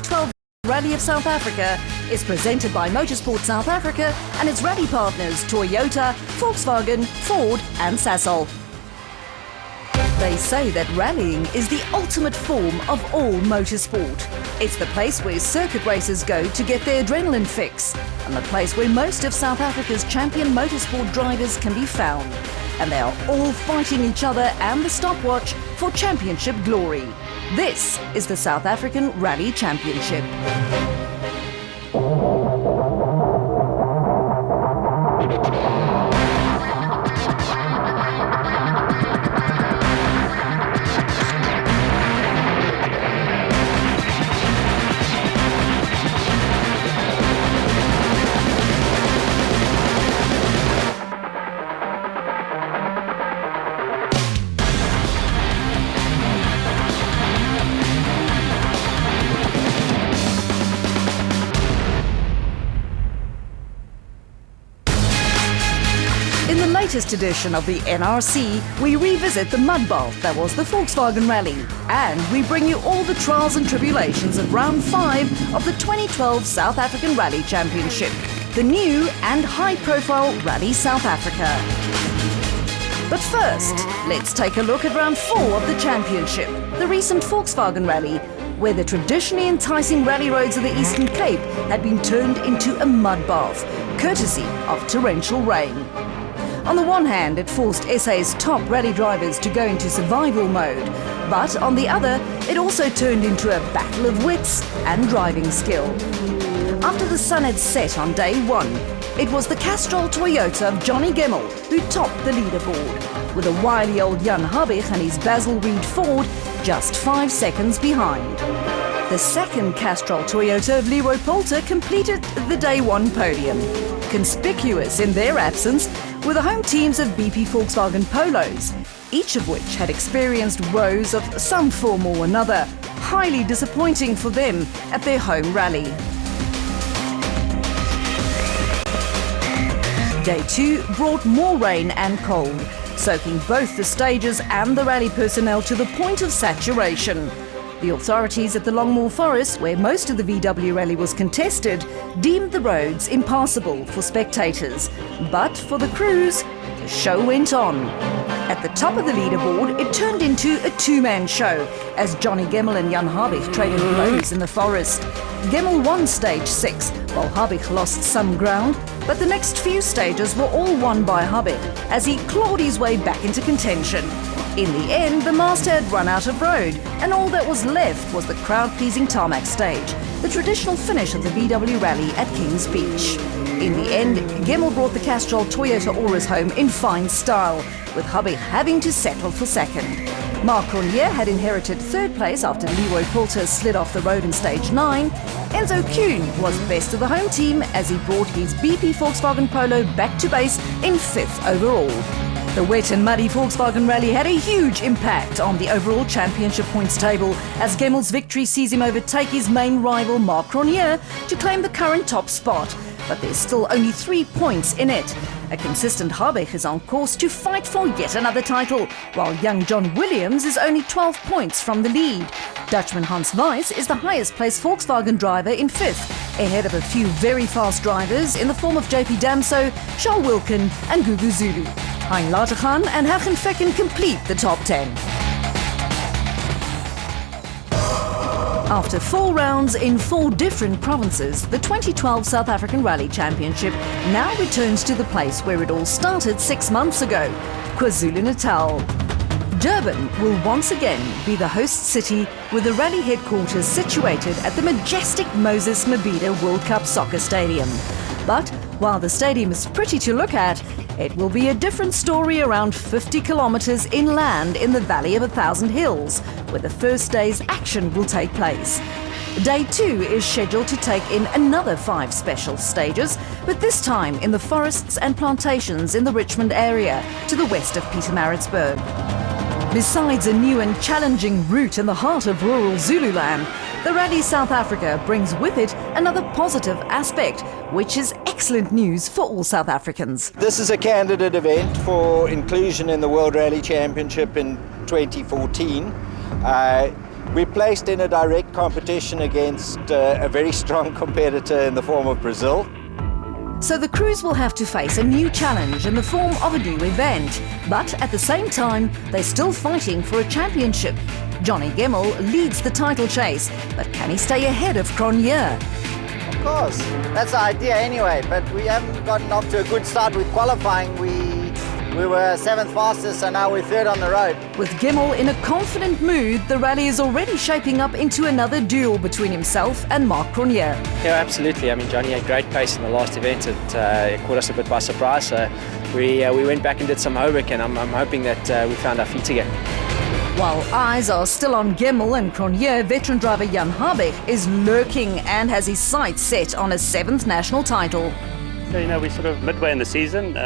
2012 Rally of South Africa is presented by Motorsport South Africa and its rally partners Toyota, Volkswagen, Ford and Sasol. They say that rallying is the ultimate form of all motorsport. It's the place where circuit racers go to get their adrenaline fix, and the place where most of South Africa's champion motorsport drivers can be found. And they are all fighting each other and the stopwatch for championship glory. This is the South African Rally Championship. In the latest edition of the NRC, we revisit the mud bath that was the Volkswagen Rally, and we bring you all the trials and tribulations of round 5 of the 2012 South African Rally Championship, the new and high-profile Rally South Africa. But first, let's take a look at round 4 of the championship, the recent Volkswagen Rally, where the traditionally enticing rally roads of the Eastern Cape had been turned into a mud bath, courtesy of torrential rain. On the one hand, it forced SA's top rally drivers to go into survival mode, but on the other, it also turned into a battle of wits and driving skill. After the sun had set on day 1, it was the Castrol Toyota of Johnny Gemmell who topped the leaderboard, with a wily old Jan Habich and his Basil Reed Ford just 5 seconds behind. The second Castrol Toyota of Leroy Poulter completed the day 1 podium. Conspicuous in their absence were the home teams of BP Volkswagen Polos, each of which had experienced woes of some form or another, highly disappointing for them at their home rally. Day 2 brought more rain and cold, soaking both the stages and the rally personnel to the point of saturation. The authorities at the Longmoor Forest, where most of the VW rally was contested, deemed the roads impassable for spectators. But for the crews, the show went on. At the top of the leaderboard, it turned into a two-man show as Johnny Gemmell and Jan Habich traded blows in the forest. Gemmell won stage 6, while Habich lost some ground, but the next few stages were all won by Habich as he clawed his way back into contention. In the end, the master had run out of road, and all that was left was the crowd-pleasing tarmac stage, the traditional finish of the VW rally at Kings Beach. In the end, Gemmell brought the Castrol Toyota Auris home in fine style, with Habich having to settle for second. Marc Cronje had inherited third place after Leroy Poulter slid off the road in stage 9. Enzo Kuhn was best of the home team as he brought his BP Volkswagen Polo back to base in 5th overall. The wet and muddy Volkswagen Rally had a huge impact on the overall championship points table as Gemmell's victory sees him overtake his main rival Marc Cronje to claim the current top spot. But there's still only 3 points in it. A consistent Habich is on course to fight for yet another title, while young John Williams is only 12 points from the lead. Dutchman Hans Weiss is the highest placed Volkswagen driver in 5th, ahead of a few very fast drivers in the form of JP Damso, Charles Wilkin and Gugu Zulu. Hein Latergan and Hagen Fecken complete the top 10. After 4 rounds in 4 different provinces, the 2012 South African Rally Championship now returns to the place where it all started 6 months ago, KwaZulu-Natal. Durban will once again be the host city with the rally headquarters situated at the majestic Moses Mabhida World Cup Soccer Stadium. But while the stadium is pretty to look at, it will be a different story around 50 kilometers inland in the Valley of 1,000 Hills, where the first day's action will take place. Day 2 is scheduled to take in another 5 special stages, but this time in the forests and plantations in the Richmond area to the west of Pietermaritzburg. Besides a new and challenging route in the heart of rural Zululand, the Rally South Africa brings with it another positive aspect, which is excellent news for all South Africans. This is a candidate event for inclusion in the World Rally Championship in 2014. We placed in a direct competition against a very strong competitor in the form of Brazil. So the crews will have to face a new challenge in the form of a new event. But at the same time, they're still fighting for a championship. Johnny Gemmell leads the title chase, but can he stay ahead of Cronje? Of course, that's the idea anyway, but we haven't gotten off to a good start with qualifying. We were 7th fastest, so now we're 3rd on the road. With Gemmell in a confident mood, the rally is already shaping up into another duel between himself and Marc Cronje. Yeah, absolutely. I mean, Johnny had great pace in the last event. It caught us a bit by surprise. So we went back and did some homework, and I'm hoping that we found our feet again. While eyes are still on Gemmell and Cronje, veteran driver Jan Habig is lurking and has his sights set on a 7th national title. So, you know, we're sort of midway in the season.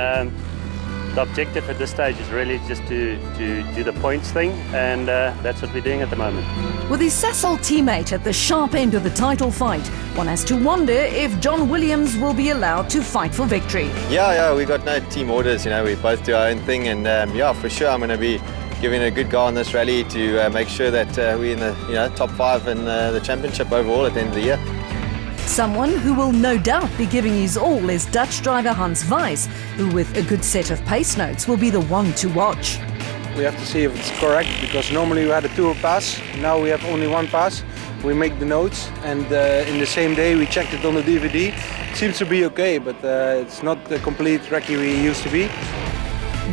The objective at this stage is really just to do the points thing, and that's what we're doing at the moment. With his Sasol teammate at the sharp end of the title fight, one has to wonder if John Williams will be allowed to fight for victory. Yeah, we got no team orders, you know, we both do our own thing, and yeah, for sure I'm going to be giving it a good go on this rally to make sure that we're in the top 5 in the championship overall at the end of the year. Someone who will no doubt be giving his all is Dutch driver Hans Weiss, who with a good set of pace notes will be the one to watch. We have to see if it's correct, because normally we had a 2 pass, now we have only 1 pass. We make the notes, and in the same day we checked it on the DVD. It seems to be okay, but it's not the complete recce we used to be.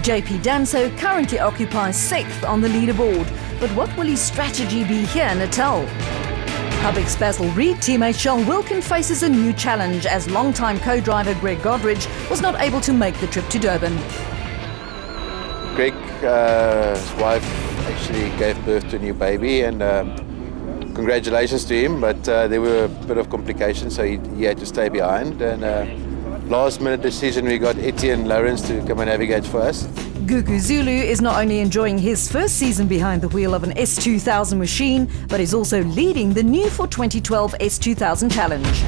JP Danso currently occupies 6th on the leaderboard, but what will his strategy be here in Natal? Habig's Basil Reed teammate Charles Wilkin faces a new challenge as longtime co-driver Greg Godridge was not able to make the trip to Durban. Greg's wife actually gave birth to a new baby, and congratulations to him, but there were a bit of complications, so he had to stay behind. And last minute decision, we got Etienne Lawrence to come and navigate for us. Gugu Zulu is not only enjoying his first season behind the wheel of an S2000 machine, but is also leading the new for 2012 S2000 Challenge.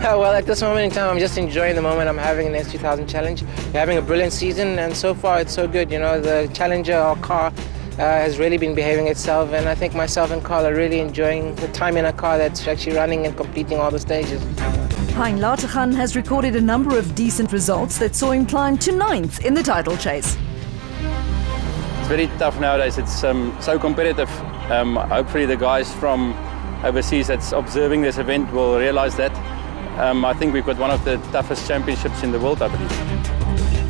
Well, at this moment in time, I'm just enjoying the moment I'm having in the S2000 Challenge. We're having a brilliant season, and so far it's so good. You know, the Challenger, our car, has really been behaving itself, and I think myself and Carl are really enjoying the time in a car that's actually running and completing all the stages. Hein Lateghan has recorded a number of decent results that saw him climb to 9th in the title chase. It's very tough nowadays. It's so competitive. Hopefully the guys from overseas that's observing this event will realize that. I think we've got one of the toughest championships in the world, I believe.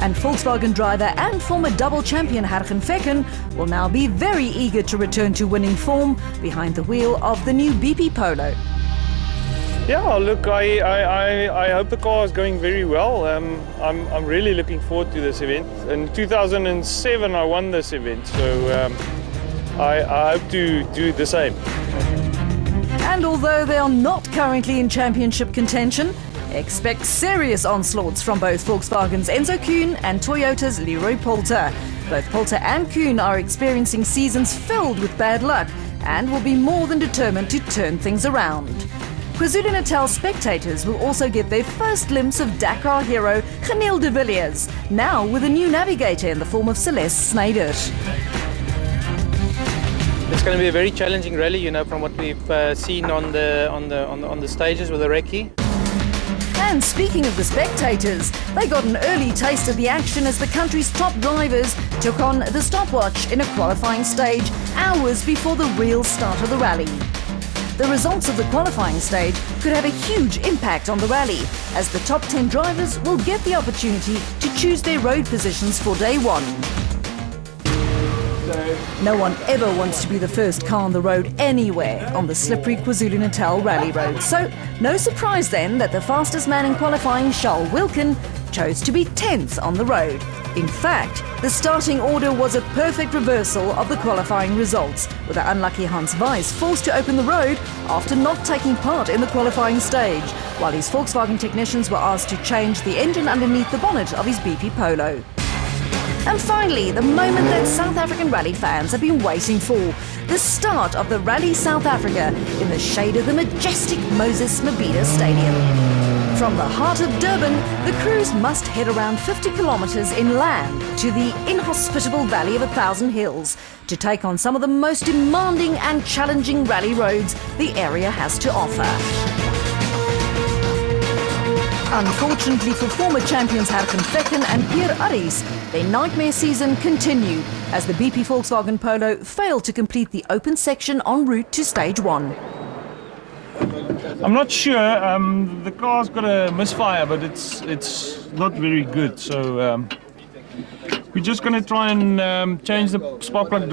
And Volkswagen driver and former double champion Hergen Fecken will now be very eager to return to winning form behind the wheel of the new BP Polo. Yeah, look, I hope the car is going very well. I'm really looking forward to this event. In 2007, I won this event, so I hope to do the same. And although they are not currently in championship contention, expect serious onslaughts from both Volkswagen's Enzo Kuhn and Toyota's Leroy Poulter. Both Poulter and Kuhn are experiencing seasons filled with bad luck and will be more than determined to turn things around. KwaZulu-Natal spectators will also get their first glimpse of Dakar hero Geniel de Villiers, now with a new navigator in the form of Celeste Snyder. It's going to be a very challenging rally, you know, from what we've seen on the stages with the recce. And speaking of the spectators, they got an early taste of the action as the country's top drivers took on the stopwatch in a qualifying stage hours before the real start of the rally. The results of the qualifying stage could have a huge impact on the rally, as the top 10 drivers will get the opportunity to choose their road positions for day one. No one ever wants to be the first car on the road anywhere on the slippery KwaZulu-Natal rally road. So no surprise then that the fastest man in qualifying, Charles Wilkin, chose to be 10th on the road. In fact, the starting order was a perfect reversal of the qualifying results, with the unlucky Hans Weiss forced to open the road after not taking part in the qualifying stage, while his Volkswagen technicians were asked to change the engine underneath the bonnet of his BP Polo. And finally, the moment that South African rally fans have been waiting for, the start of the Rally South Africa in the shade of the majestic Moses Mabhida Stadium. From the heart of Durban, the crews must head around 50 kilometres inland to the inhospitable Valley of 1,000 Hills to take on some of the most demanding and challenging rally roads the area has to offer. Unfortunately for former champions Hergen Fecken and Pierre Arries, their nightmare season continued as the BP Volkswagen Polo failed to complete the open section en route to stage 1. I'm not sure. The car's got a misfire, but it's not very good. So we're just going to try and change the spark plug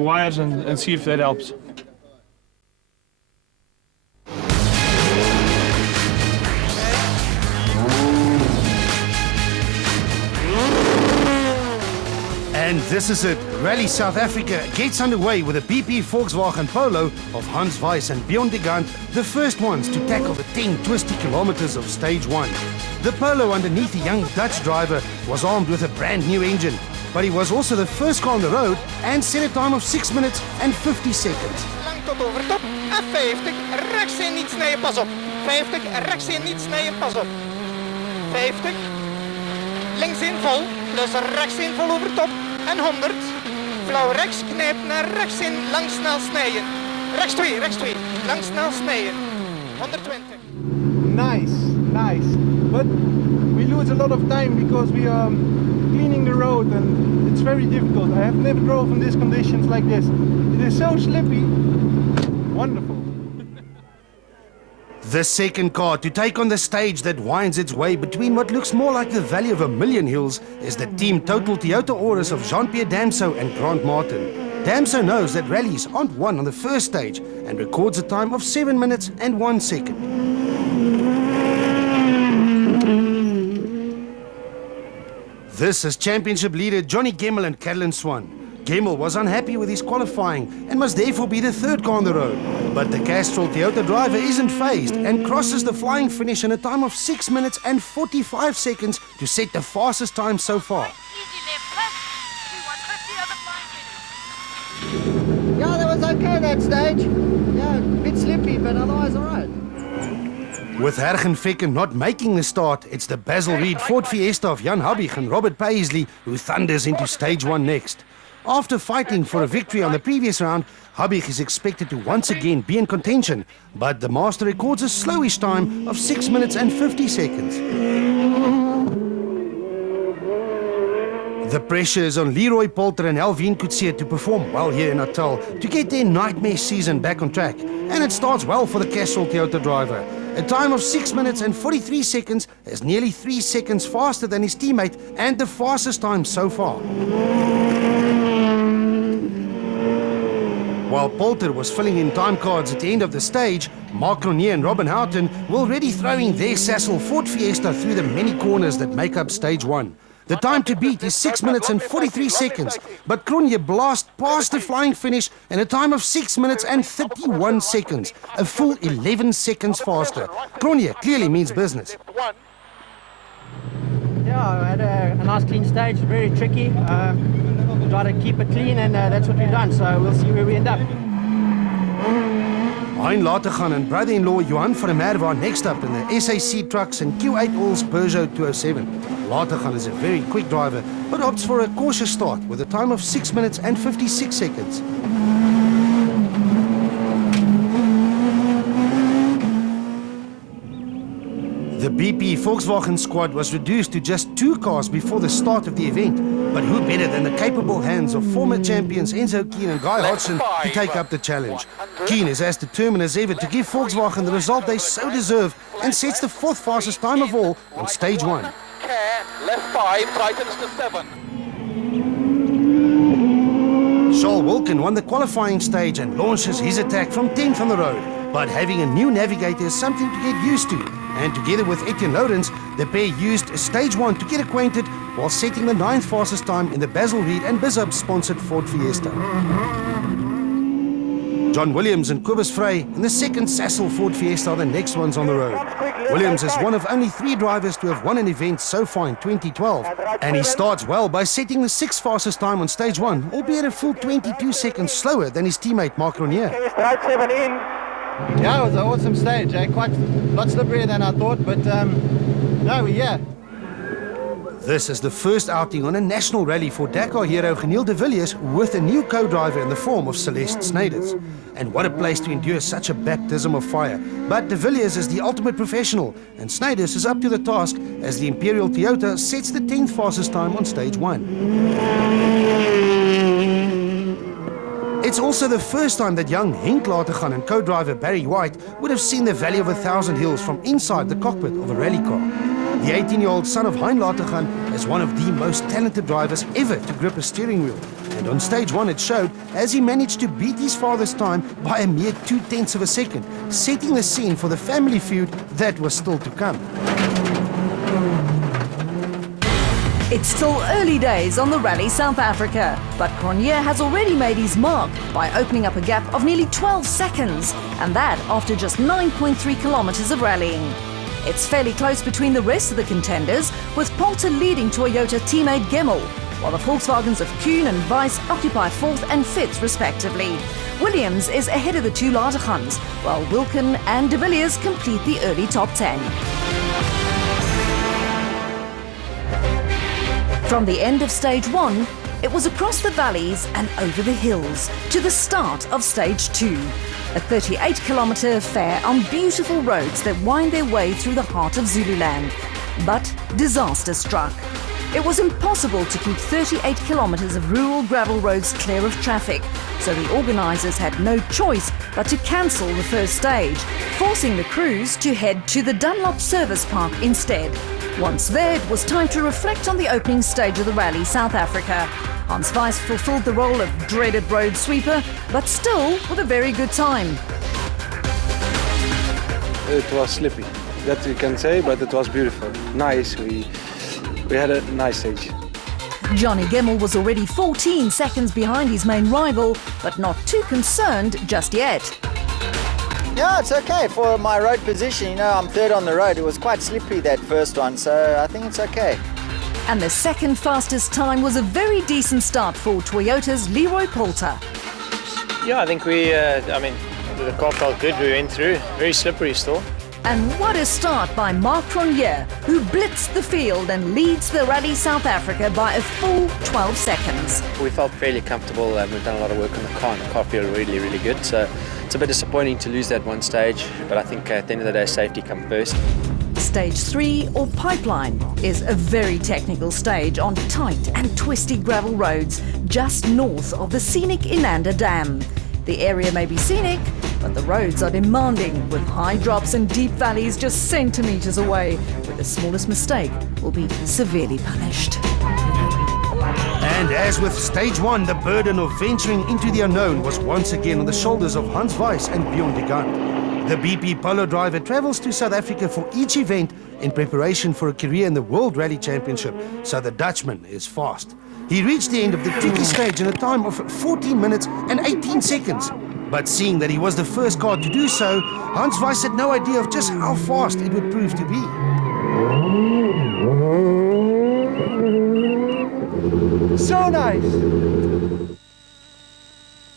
wires and see if that helps. And this is it. Rally South Africa gets underway with a BP Volkswagen Polo of Hans Weiss and Bjorn de Gant, the first ones to tackle the 10 twisty kilometers of stage 1. The Polo underneath the young Dutch driver was armed with a brand new engine, but he was also the first car on the road and set a time of 6 minutes and 50 seconds. Lang tot over top en 50, rechts in niet snijden, pas op. 50, rechts in niet snijden, pas op. 50, links in vol, dus rechts in vol over top. En 100, flauw rechts, knijp naar rechts in, lang snel snijden. Rechts 2, lang snel snijden. 120. Nice. But we lose a lot of time because we are cleaning the road and it's very difficult. I have never drove in these conditions like this. It is so slippy. Wonderful. The second car to take on the stage that winds its way between what looks more like the Valley of a Million Hills is the Team Total Toyota Auris of Jean-Pierre Damso and Grant Martin. Damso knows that rallies aren't won on the first stage and records a time of 7 minutes and 1 second. This is championship leader Johnny Gemmel and Caroline Swan. Gemmel was unhappy with his qualifying and must therefore be the third car on the road. But the Castrol Toyota driver isn't phased and crosses the flying finish in a time of 6 minutes and 45 seconds to set the fastest time so far. Yeah, that was okay that stage. Yeah, a bit slippy, but otherwise all right. With Hergen Fecken not making the start, it's the Basil Reed Ford Fiesta of Jan Habig and Robert Paisley who thunders into stage 1 next. After fighting for a victory on the previous round, Habig is expected to once again be in contention, but the master records a slowish time of 6 minutes and 50 seconds. The pressure is on Leroy Polter and Alvin Coetzee to perform well here in Natal to get their nightmare season back on track. And it starts well for the Castrol Toyota driver. A time of 6 minutes and 43 seconds is nearly 3 seconds faster than his teammate and the fastest time so far. While Polter was filling in time cards at the end of the stage, Mark Cronje and Robin Houghton were already throwing their Sasol Ford Fiesta through the many corners that make up stage 1. The time to beat is 6 minutes and 43 seconds, but Cronje blasts past the flying finish in a time of 6 minutes and 31 seconds, a full 11 seconds faster. Cronje clearly means business. Yeah, I had a nice clean stage, very tricky. Try to keep it clean and that's what we've done, so we'll see where we end up. Hein Latergan and brother-in-law Johan van der Merwe are next up in the SAC trucks and Q8 All's Peugeot 207. Latergan is a very quick driver, but opts for a cautious start with a time of 6 minutes and 56 seconds. The BP Volkswagen squad was reduced to just 2 cars before the start of the event. But who better than the capable hands of former champions Enzo Keen and Guy Hodgson to take up the challenge? Keen is as determined as ever to give Volkswagen the result they so deserve and sets the 4th fastest time of all on stage 1. Left 5, tightens to 7. Charles Wilkin won the qualifying stage and launches his attack from 10th on the road. But having a new navigator is something to get used to. And together with Etienne Lourens, the pair used stage 1 to get acquainted while setting the 9th fastest time in the Basil Reed and Bizhub-sponsored Ford Fiesta. John Williams and Cobus Frey in the 2nd Sasol Ford Fiesta are the next ones on the road. Williams is one of only 3 drivers to have won an event so far in 2012, and he starts well by setting the 6th fastest time on stage 1, albeit a full 22 seconds slower than his teammate Mark Cronje. Yeah, it was an awesome stage. Quite a lot slipperier than I thought, but no, we're here. This is the first outing on a national rally for Dakar hero Geniel de Villiers with a new co-driver in the form of Celeste Snyders. And what a place to endure such a baptism of fire. But de Villiers is the ultimate professional, and Snyders is up to the task as the Imperial Toyota sets the 10th fastest time on stage 1. It's also the first time that young Henk Lategan and co-driver Barry White would have seen the Valley of 1,000 Hills from inside the cockpit of a rally car. The 18-year-old son of Hein Lategan is one of the most talented drivers ever to grip a steering wheel. And on stage 1 it showed as he managed to beat his father's time by a mere 0.2 of a second, setting the scene for the family feud that was still to come. It's still early days on the Rally South Africa, but Cronje has already made his mark by opening up a gap of nearly 12 seconds, and that after just 9.3 kilometers of rallying. It's fairly close between the rest of the contenders, with Poulter leading Toyota teammate Gemmel, while the Volkswagens of Kuhn and Weiss occupy 4th and 5th respectively. Williams is ahead of the two Lategans, while Wilken and de Villiers complete the early top 10. From the end of stage 1, it was across the valleys and over the hills to the start of stage 2. A 38-kilometer affair on beautiful roads that wind their way through the heart of Zululand. But disaster struck. It was impossible to keep 38 kilometers of rural gravel roads clear of traffic, so the organizers had no choice but to cancel the first stage, forcing the crews to head to the Dunlop Service Park instead. Once there, it was time to reflect on the opening stage of the Rally South Africa. Hans Weiss fulfilled the role of dreaded road sweeper, but still with a very good time. It was slippy, that you can say, but it was beautiful. Nice, we had a nice stage. Johnny Gemmel was already 14 seconds behind his main rival, but not too concerned just yet. Yeah, it's okay for my road position. You know, I'm third on the road. It was quite slippery, that first one, so I think it's okay. And the second fastest time was a very decent start for Toyota's Leroy Poulter. Yeah, I think the car felt good. We went through. Very slippery still. And what a start by Marc Cronje, who blitzed the field and leads the Rally South Africa by a full 12 seconds. We felt fairly comfortable. We've done a lot of work on the car, and the car felt really, really good. So it's a bit disappointing to lose that one stage, but I think at the end of the day, safety comes first. Stage 3, or Pipeline, is a very technical stage on tight and twisty gravel roads just north of the scenic Inanda Dam. The area may be scenic, but the roads are demanding, with high drops and deep valleys just centimeters away, where the smallest mistake will be severely punished. And as with stage 1, the burden of venturing into the unknown was once again on the shoulders of Hans Weiss and Bjorn de Gant. The BP Polo driver travels to South Africa for each event in preparation for a career in the World Rally Championship, so the Dutchman is fast. He reached the end of the tricky stage in a time of 14 minutes and 18 seconds. But seeing that he was the first car to do so, Hans Weiss had no idea of just how fast it would prove to be. So nice!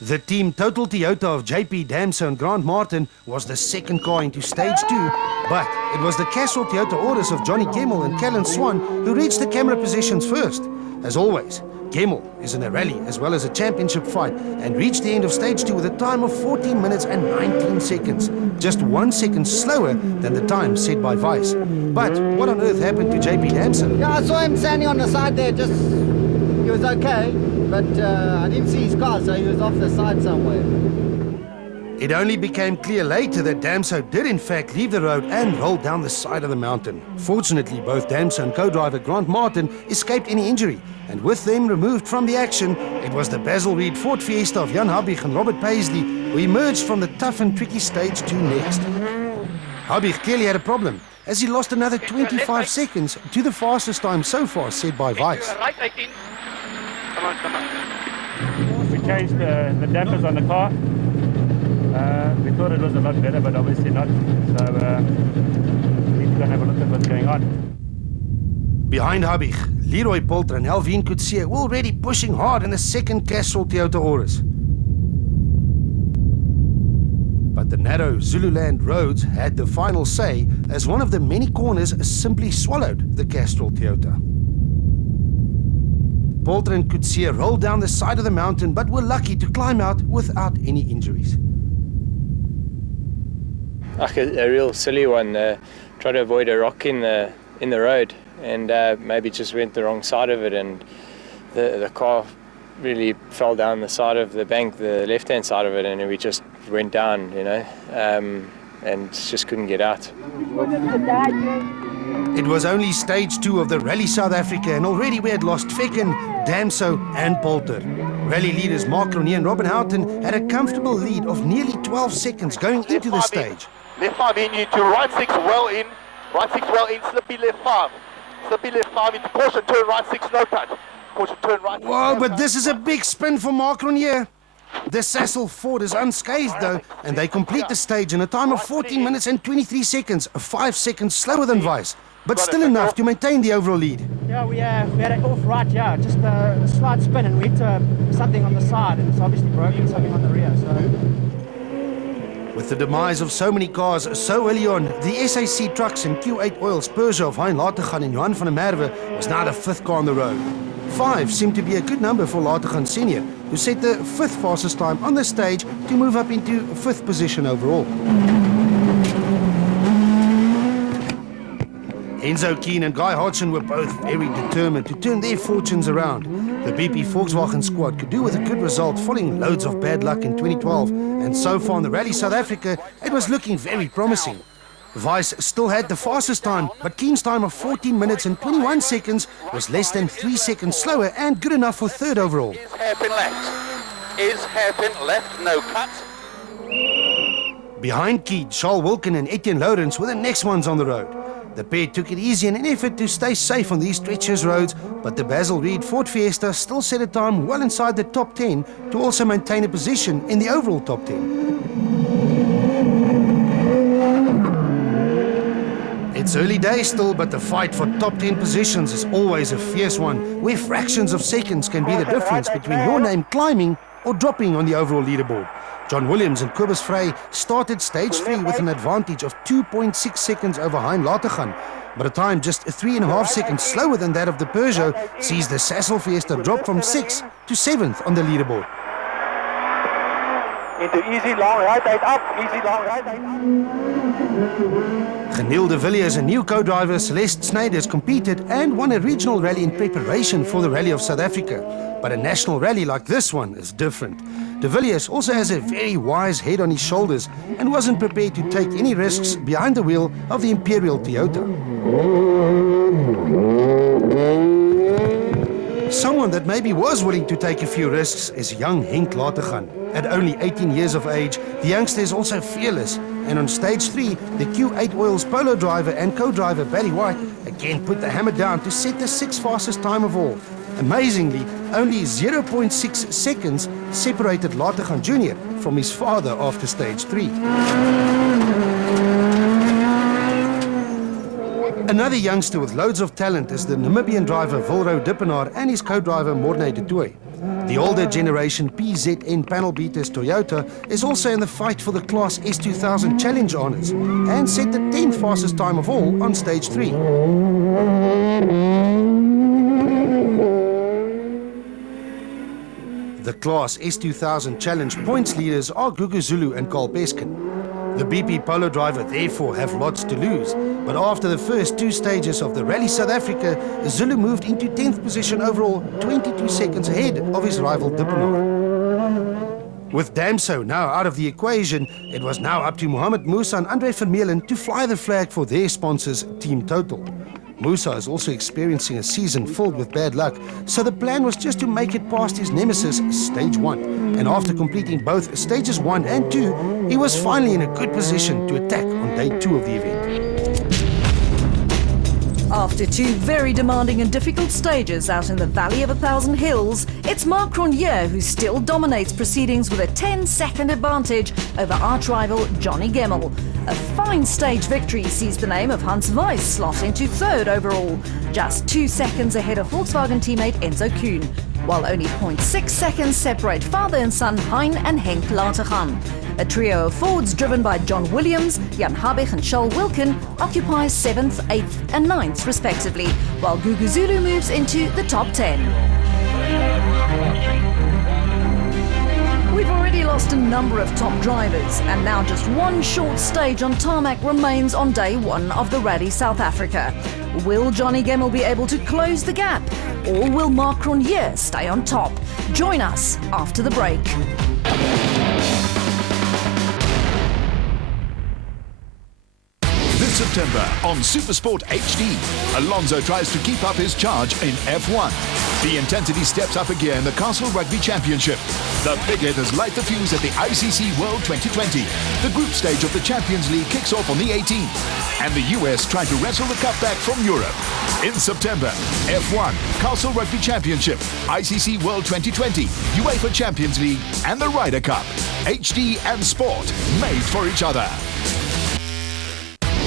The team Total Toyota of JP Damso and Grant Martin was the second car into stage 2, but it was the Castrol Toyota Auris of Johnny Gemmel and Callan Swan who reached the camera positions first. As always, Gemmel is in a rally as well as a championship fight and reached the end of stage 2 with a time of 14 minutes and 19 seconds, just 1 second slower than the time set by Weiss. But what on earth happened to JP Damso? Yeah, I saw him standing on the side there, he was okay, but I didn't see his car, so he was off the side somewhere. It only became clear later that Damso did in fact leave the road and roll down the side of the mountain. Fortunately, both Damso and co-driver Grant Martin escaped any injury, and with them removed from the action, it was the Basil Reed Ford Fiesta of Jan Habig and Robert Paisley who emerged from the tough and tricky stage 2 next. Habig clearly had a problem, as he lost another 25 seconds to the fastest time so far set by Weiss. We changed the dampers on the car. We thought it was a lot better, but obviously not. So we need to go and have a look at what's going on. Behind Habig, Leroy Poulter and Helvin Coetzee were already pushing hard in the second Castrol Toyota Auris. But the narrow Zululand roads had the final say as one of the many corners simply swallowed the Castrol Toyota. Poulter and Coetzee rolled down the side of the mountain but were lucky to climb out without any injuries. A real silly one. Tried to avoid a rock in the road and maybe just went the wrong side of it, and the car really fell down the side of the bank, the left-hand side of it, and we just went down, you know, and just couldn't get out. It was only stage 2 of the Rally South Africa, and already we had lost Fecken, Damso and Poulter. Rally leaders Mark Cronje and Robin Houghton had a comfortable lead of nearly 12 seconds going into the stage. Left 5 in, you to right 6 well in. Right 6 well in, slippy left 5. Slippy left 5 into caution, turn right 6, no touch. Caution, turn right 6. Whoa, but this is a big spin for Mark Cronje. The Sasol Ford is unscathed though, and they complete the stage in a time of 14 minutes and 23 seconds, 5 seconds slower than Weiss, but still enough to maintain the overall lead. Yeah, we had it off right, yeah, just a slight spin, and we hit something on the side, and it's obviously broken something on the rear. So. With the demise of so many cars so early on, the SAC Trucks and Q8 Oil's Peugeot of Hein Lategan and Johan van der Merwe was now the 5th car on the road. 5 seemed to be a good number for Lategan Senior, who set the 5th fastest time on the stage to move up into 5th position overall. Enzo Keen and Guy Hodgson were both very determined to turn their fortunes around. The BP Volkswagen squad could do with a good result following loads of bad luck in 2012, and so far in the Rally South Africa, it was looking very promising. Weiss still had the fastest time, but Keen's time of 14 minutes and 21 seconds was less than 3 seconds slower and good enough for 3rd overall. Is hairpin left. Is hairpin left, no cut. Behind Keed, Charles Wilkin and Etienne Lawrence were the next ones on the road. The pair took it easy in an effort to stay safe on these treacherous roads, but the Basil Reed Ford Fiesta still set a time well inside the top 10 to also maintain a position in the overall top 10. It's early days still, but the fight for top 10 positions is always a fierce one, where fractions of seconds can be the difference between your name climbing or dropping on the overall leaderboard. John Williams and Cobus Frey started stage 3 with an advantage of 2.6 seconds over Hein Lategan, but a time just 3.5 seconds slower than that of the Peugeot sees the Sasol Fiesta drop from 6th to 7th on the leaderboard. Into easy long right up, easy long right up. Geniel de Villiers and new co-driver Celeste Snyders competed and won a regional rally in preparation for the Rally of South Africa. But a national rally like this one is different. De Villiers also has a very wise head on his shoulders and wasn't prepared to take any risks behind the wheel of the Imperial Toyota. Someone that maybe was willing to take a few risks is young Henk Lategan. At only 18 years of age, the youngster is also fearless, and on stage 3, the Q8 Oil's polo driver and co-driver Barry White again put the hammer down to set the 6th fastest time of all. Amazingly, only 0.6 seconds separated Lategan Jr. from his father after stage 3. Another youngster with loads of talent is the Namibian driver Wilro Dippenaar and his co-driver Morne du Toit. The older generation PZN panel beaters Toyota is also in the fight for the Class S2000 Challenge honours and set the 10th fastest time of all on stage 3. The Class S2000 Challenge points leaders are Gugu Zulu and Carl Peskin. The BP Polo driver therefore have lots to lose, but after the first 2 stages of the Rally South Africa, Zulu moved into 10th position overall, 22 seconds ahead of his rival Dippenaar. With Damso now out of the equation, it was now up to Mohamed Musa and Andre Vermeulen to fly the flag for their sponsors, Team Total. Musa is also experiencing a season filled with bad luck, so the plan was just to make it past his nemesis, stage 1. And after completing both stages 1 and 2, he was finally in a good position to attack on day 2 of the event. After 2 very demanding and difficult stages out in the Valley of 1,000 Hills, it's Mark Cronje who still dominates proceedings with a 10-second advantage over arch-rival Johnny Gemmell. A fine stage victory sees the name of Hans Weiss slot into 3rd overall, just 2 seconds ahead of Volkswagen teammate Enzo Kuhn, while only 0.6 seconds separate father and son Hein and Henk Lategan. A trio of Fords driven by John Williams, Jan Habig and Charles Wilkin occupy 7th, 8th and 9th respectively, while Guguzulu moves into the top 10. We've already lost a number of top drivers, and now just one short stage on tarmac remains on day one of the Rally South Africa. Will Johnny Gemmell be able to close the gap, or will Marc Cronje stay on top? Join us after the break. This September on Supersport HD, Alonso tries to keep up his charge in F1. The intensity steps up again in the Castle Rugby Championship. The big hitters light the fuse at the ICC World 2020. The group stage of the Champions League kicks off on the 18th. And the US trying to wrestle the cup back from Europe. In September, F1, Castle Rugby Championship, ICC World 2020, UEFA Champions League and the Ryder Cup. HD and sport, made for each other.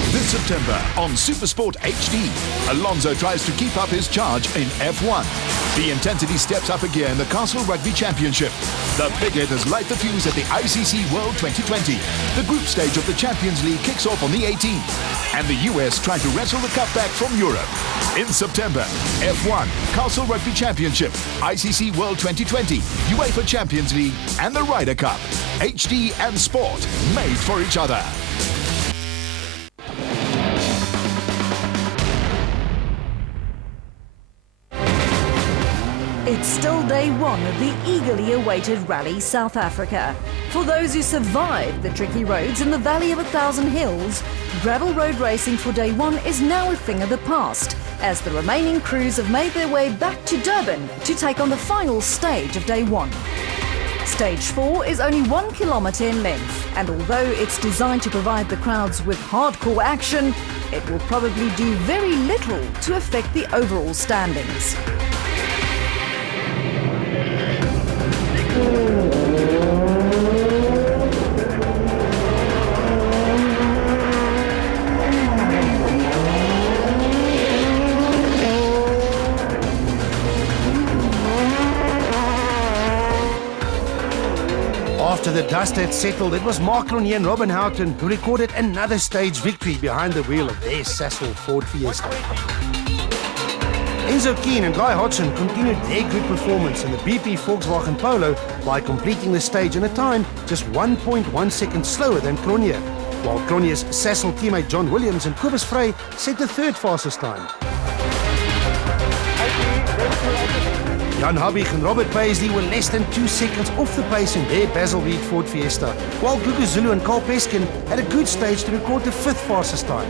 This September on Supersport HD, Alonso tries to keep up his charge in F1. The intensity steps up again in the Castle Rugby Championship. The big hitters light the fuse at the ICC World 2020. The group stage of the Champions League kicks off on the 18th. And the US trying to wrestle the cup back from Europe. In September, F1, Castle Rugby Championship, ICC World 2020, UEFA Champions League and the Ryder Cup. HD and sport, made for each other. It's still day one of the eagerly awaited Rally South Africa. For those who survived the tricky roads in the Valley of 1,000 Hills, gravel road racing for day one is now a thing of the past, as the remaining crews have made their way back to Durban to take on the final stage of day one. Stage 4 is only 1 kilometre in length, and although it's designed to provide the crowds with hardcore action, it will probably do very little to affect the overall standings. After the dust had settled, it was Marc Cronje and Robin Houghton who recorded another stage victory behind the wheel of their Sasol Ford Fiesta. Enzo Keen and Guy Hodgson continued their good performance in the BP Volkswagen Polo by completing the stage in a time just 1.1 seconds slower than Cronje, while Cronje's Sasol teammate John Williams and Cobus Frey set the third fastest time. Jan Habig and Robert Paisley were less than 2 seconds off the pace in their Baselweed Ford Fiesta, while Guguzulu and Carl Peskin had a good stage to record the fifth fastest time.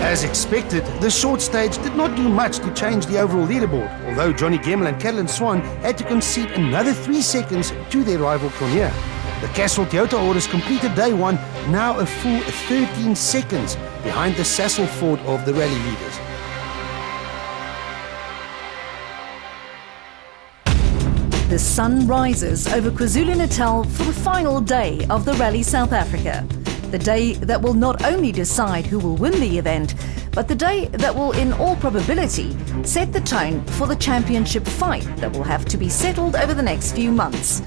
As expected, the short stage did not do much to change the overall leaderboard, although Johnny Gemmell and Catalin Swan had to concede another 3 seconds to their rival Cronje. The Castrol Toyota orders completed day one, now a full 13 seconds behind the Sasol Ford of the rally leaders. The sun rises over KwaZulu-Natal for the final day of the Rally South Africa. The day that will not only decide who will win the event, but the day that will, in all probability, set the tone for the championship fight that will have to be settled over the next few months.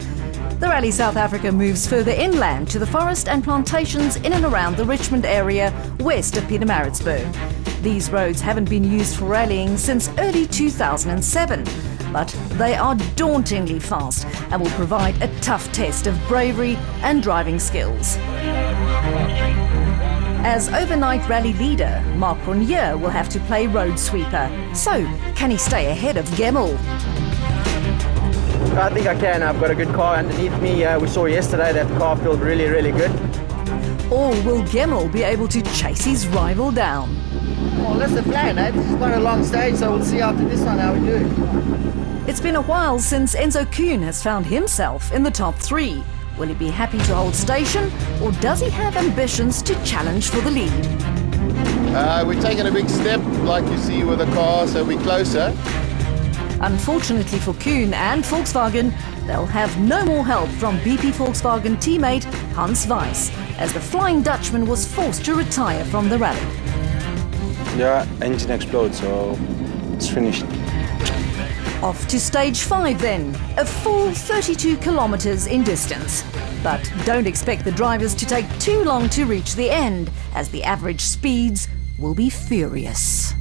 The Rally South Africa moves further inland to the forest and plantations in and around the Richmond area, west of Pietermaritzburg. These roads haven't been used for rallying since early 2007. But they are dauntingly fast and will provide a tough test of bravery and driving skills. As overnight rally leader, Marc Cronje will have to play road sweeper. So, can he stay ahead of Gemmell? I think I can. I've got a good car underneath me. We saw yesterday that the car felt really, really good. Or will Gemmell be able to chase his rival down? Well, that's the plan, eh? This is quite a long stage, so we'll see after this one how we do. It's been a while since Enzo Kuhn has found himself in the top 3. Will he be happy to hold station, or does he have ambitions to challenge for the lead? We're taking a big step, like you see with the car, so we're closer. Unfortunately for Kuhn and Volkswagen, they'll have no more help from BP Volkswagen teammate Hans Weiss, as the Flying Dutchman was forced to retire from the rally. Yeah, engine explodes, so it's finished. Off to stage 5 then, a full 32 kilometres in distance. But don't expect the drivers to take too long to reach the end, as the average speeds will be furious.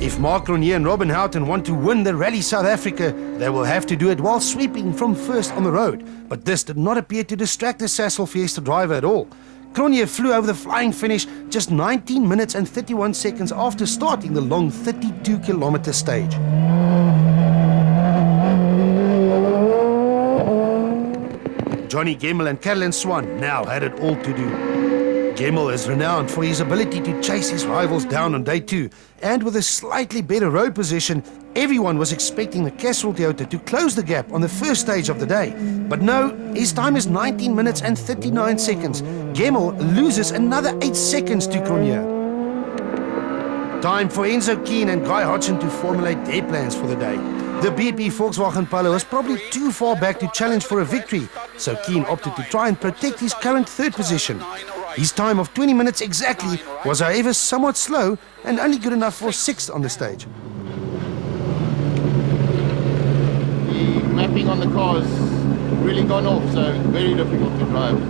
If Mark Cronje and Robin Houghton want to win the Rally South Africa, they will have to do it while sweeping from first on the road. But this did not appear to distract the Sasol Fiesta driver at all. Cronje flew over the flying finish just 19 minutes and 31 seconds after starting the long 32-kilometre stage. Johnny Gemmell and Caroline Swan now had it all to do. Gemmell is renowned for his ability to chase his rivals down on day 2, and with a slightly better road position, everyone was expecting the Castrol Toyota to close the gap on the first stage of the day. But no, his time is 19 minutes and 39 seconds. Gemmell loses another 8 seconds to Cronje. Time for Enzo Keane and Guy Hodgson to formulate their plans for the day. The BP Volkswagen Polo was probably too far back to challenge for a victory, so Keane opted to try and protect his current third position. His time of 20 minutes exactly was however somewhat slow and only good enough for 6th on the stage. The mapping on the car has really gone off, so very difficult to drive.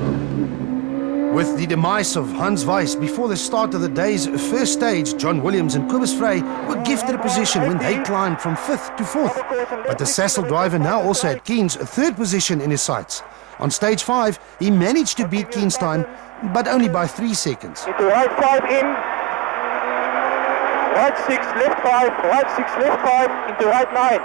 With the demise of Hans Weiss before the start of the day's first stage, John Williams and Cobus Frey were gifted a position when they climbed from 5th to 4th. But the Sasol driver now also had Keane's 3rd position in his sights. On stage 5, he managed to beat Keane's time, but only by 3 seconds. Into right 5 in, right 6, left 5, right 6, left 5, into right 9.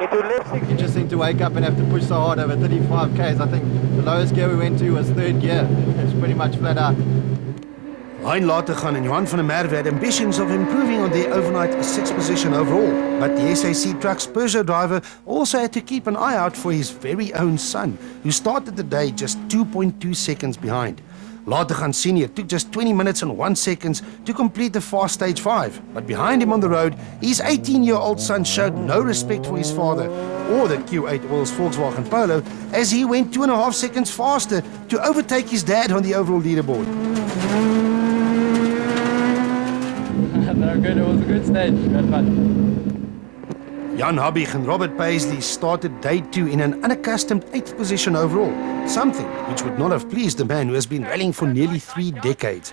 Into left 6. Interesting to wake up and have to push so hard over 35 Ks. I think the lowest gear we went to was 3rd gear. It's pretty much flat out. Hein Latergan and Johan van der Merwe had ambitions of improving on their overnight 6th position overall, but the SAC Trucks Peugeot driver also had to keep an eye out for his very own son, who started the day just 2.2 seconds behind. Latergan Senior took just 20 minutes and 1 second to complete the fast stage 5, but behind him on the road, his 18-year-old son showed no respect for his father or the Q8 Oils Volkswagen Polo, as he went 2.5 seconds faster to overtake his dad on the overall leaderboard. No, good. It was a good stage. We had fun. Jan Habig and Robert Paisley started day 2 in an unaccustomed 8th position overall, something which would not have pleased the man who has been rallying for nearly 3 decades.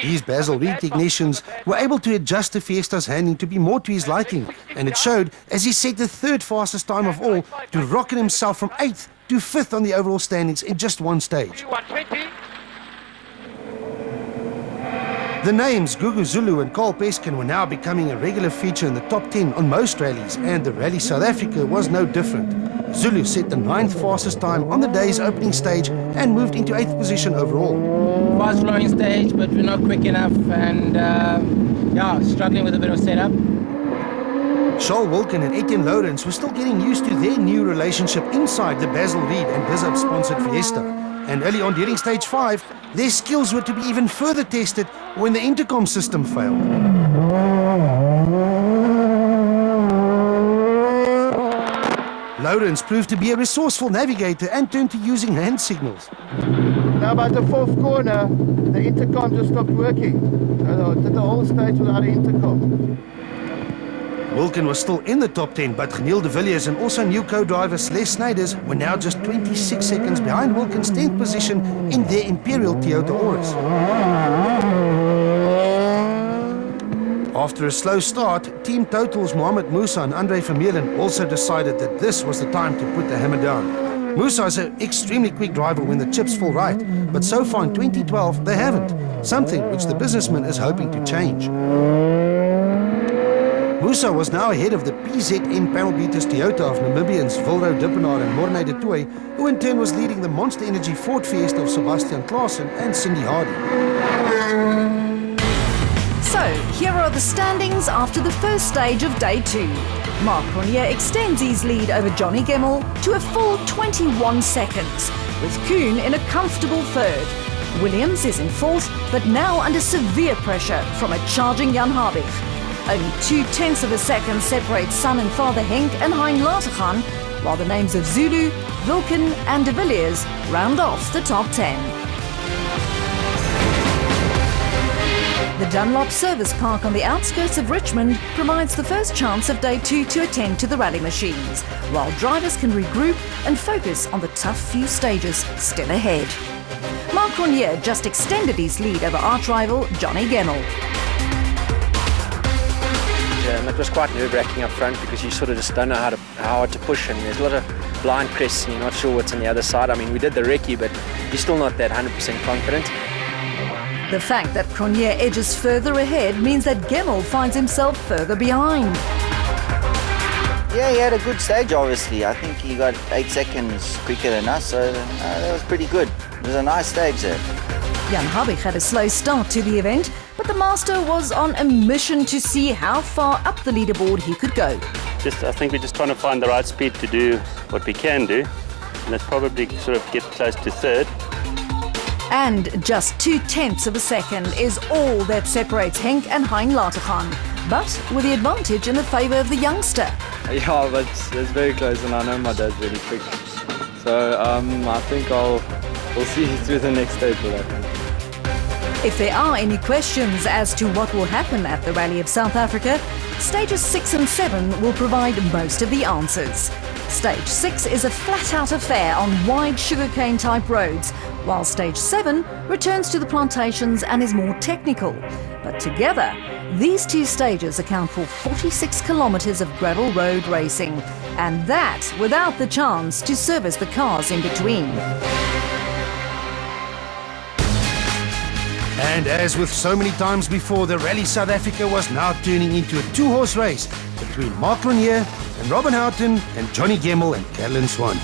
These Basil Reed technicians were able to adjust the Fiesta's handling to be more to his liking, and it showed as he set the 3rd fastest time of all to rocket himself from 8th to 5th on the overall standings in just 1 stage. The names Gugu Zulu and Carl Peskin were now becoming a regular feature in the top 10 on most rallies, and the Rally South Africa was no different. Zulu set the 9th fastest time on the day's opening stage and moved into 8th position overall. Fast flowing stage, but we're not quick enough, and yeah, struggling with a bit of setup. Charles Wilkin and Etienne Lourens were still getting used to their new relationship inside the Basil Reed and Dizzup-sponsored Fiesta. And early on during stage 5, their skills were to be even further tested when the intercom system failed. Lourens proved to be a resourceful navigator and turned to using hand signals. Now about the 4th corner, the intercom just stopped working. I did the whole stage without an intercom. Wilkin was still in the top 10, but Geniel de Villiers and also new co-driver Les Snyders were now just 26 seconds behind Wilkin's 10th position in their Imperial Toyota Auris. After a slow start, Team Total's Mohamed Musa and Andre Vermeulen also decided that this was the time to put the hammer down. Musa is an extremely quick driver when the chips fall right, but so far in 2012 they haven't, something which the businessman is hoping to change. Musa was now ahead of the PZM panel beaters Toyota of Namibians Vilro Dippenaar and Morne de Tooy, who in turn was leading the Monster Energy Ford Fiesta of Sebastian Klaassen and Cindy Hardy. So, here are the standings after the first stage of day 2. Mark Cronje extends his lead over Johnny Gemmell to a full 21 seconds, with Kuhn in a comfortable 3rd. Williams is in 4th, but now under severe pressure from a charging Jan Habig. Only 0.2 of a second separate son and father Henk and Hein Latergan, while the names of Zulu, Wilkin and de Villiers round off the top 10. The Dunlop Service Park on the outskirts of Richmond provides the first chance of day 2 to attend to the rally machines, while drivers can regroup and focus on the tough few stages still ahead. Marc Cronje just extended his lead over arch rival Johnny Gemmell. It was quite nerve-wracking up front because you sort of just don't know how hard to push, and there's a lot of blind crests and you're not sure what's on the other side. I mean, we did the recce, but you're still not that 100% confident. The fact that Cronje edges further ahead means that Gemmell finds himself further behind. Yeah, he had a good stage, obviously. I think he got 8 seconds quicker than us, so that was pretty good. It was a nice stage there. Jan Habig had a slow start to the event, but the Master was on a mission to see how far up the leaderboard he could go. I think we're just trying to find the right speed to do what we can do, and that's probably sort of get close to third. And just 0.2 of a second is all that separates Henk and Hein Lateghan, but with the advantage in the favour of the youngster. Yeah, but it's very close, and I know my dad's really quick. So I think we'll see through the next stage what happens. If there are any questions as to what will happen at the Rally of South Africa, stages 6 and 7 will provide most of the answers. Stage 6 is a flat-out affair on wide sugarcane-type roads, while Stage 7 returns to the plantations and is more technical. But together, these two stages account for 46 kilometres of gravel road racing, and that without the chance to service the cars in between. And as with so many times before, the Rally South Africa was now turning into a two-horse race between Marc Cronje and Robin Houten and Johnny Gemmell and Caroline Swan.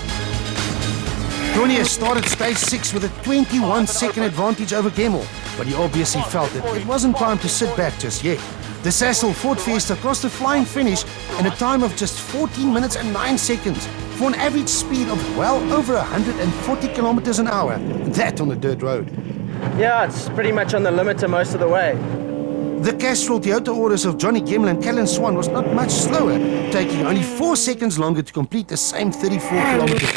Cronje started stage 6 with a 21-second advantage over Gemmell, but he obviously felt that it wasn't time to sit back just yet. The Sasol Ford Fiesta crossed a flying finish in a time of just 14 minutes and 9 seconds for an average speed of well over 140 kilometers an hour, that on a dirt road. Yeah, it's pretty much on the limiter most of the way. The Castrol Toyota orders of Johnny Gemmell and Caroline Swan was not much slower, taking only 4 seconds longer to complete the same 34 kilometers.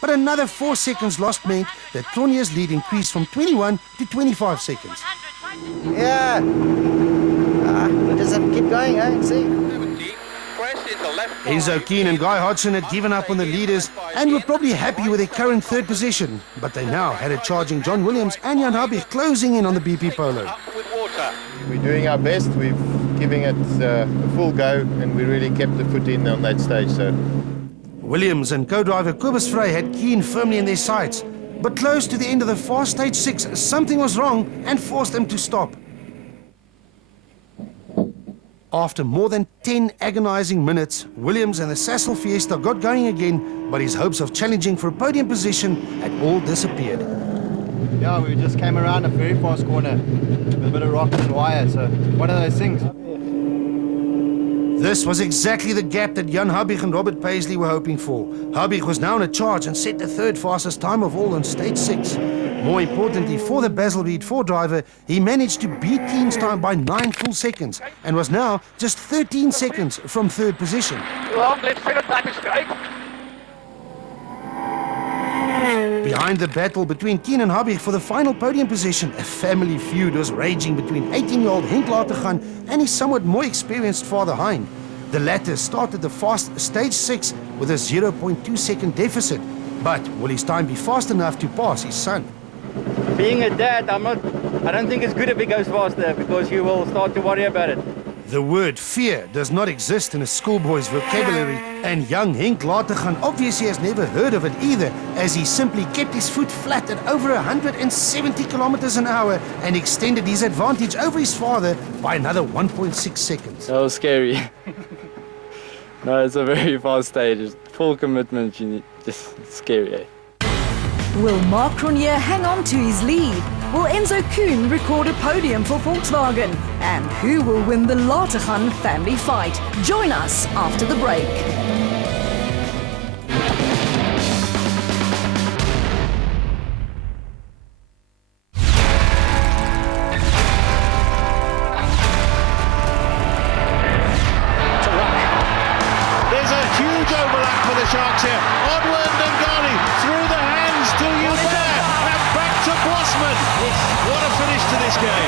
But another 4 seconds lost meant that Cronje's lead increased from 21 to 25 seconds. Yeah. We just have to keep going, eh? See? Enzo Keen and Guy Hodgson had given up on the leaders and were probably happy with their current third position, but they now had a charging John Williams and Jan Habig closing in on the BP Polo. We're doing our best. We're giving it a full go, and we really kept the foot in on that stage. So Williams and co-driver Kobus Frey had Keen firmly in their sights, but close to the end of the fast stage 6, something was wrong and forced them to stop. After more than 10 agonizing minutes, Williams and the Sasol Fiesta got going again, but his hopes of challenging for a podium position had all disappeared. Yeah, we just came around a very fast corner with a bit of rock and wire, so one of those things. This was exactly the gap that Jan Habig and Robert Paisley were hoping for. Habig was now in a charge and set the third fastest time of all on stage 6. More importantly, for the Basil Reed 4 driver, he managed to beat Keen's time by 9 full seconds and was now just 13 seconds from third position. Behind the battle between Keen and Habig for the final podium position, a family feud was raging between 18-year-old Henk Lateghan and his somewhat more experienced father Hein. The latter started the fast stage 6 with a 0.2 second deficit, but will his time be fast enough to pass his son? Being a dad, I don't think it's good if he goes faster, because you will start to worry about it. The word fear does not exist in a schoolboy's vocabulary, and young Henk Lateghan obviously has never heard of it either, as he simply kept his foot flat at over 170 kilometers an hour and extended his advantage over his father by another 1.6 seconds. That was scary. No, it's a very fast stage. It's full commitment. You need, just scary, eh? Will Marc Cronje hang on to his lead? Will Enzo Kuhn record a podium for Volkswagen? And who will win the Lateghan family fight? Join us after the break. There's a huge overlap for the Sharks here. Onward Ndungane through the hands to Hubert and back to Bosman. What a finish to this game.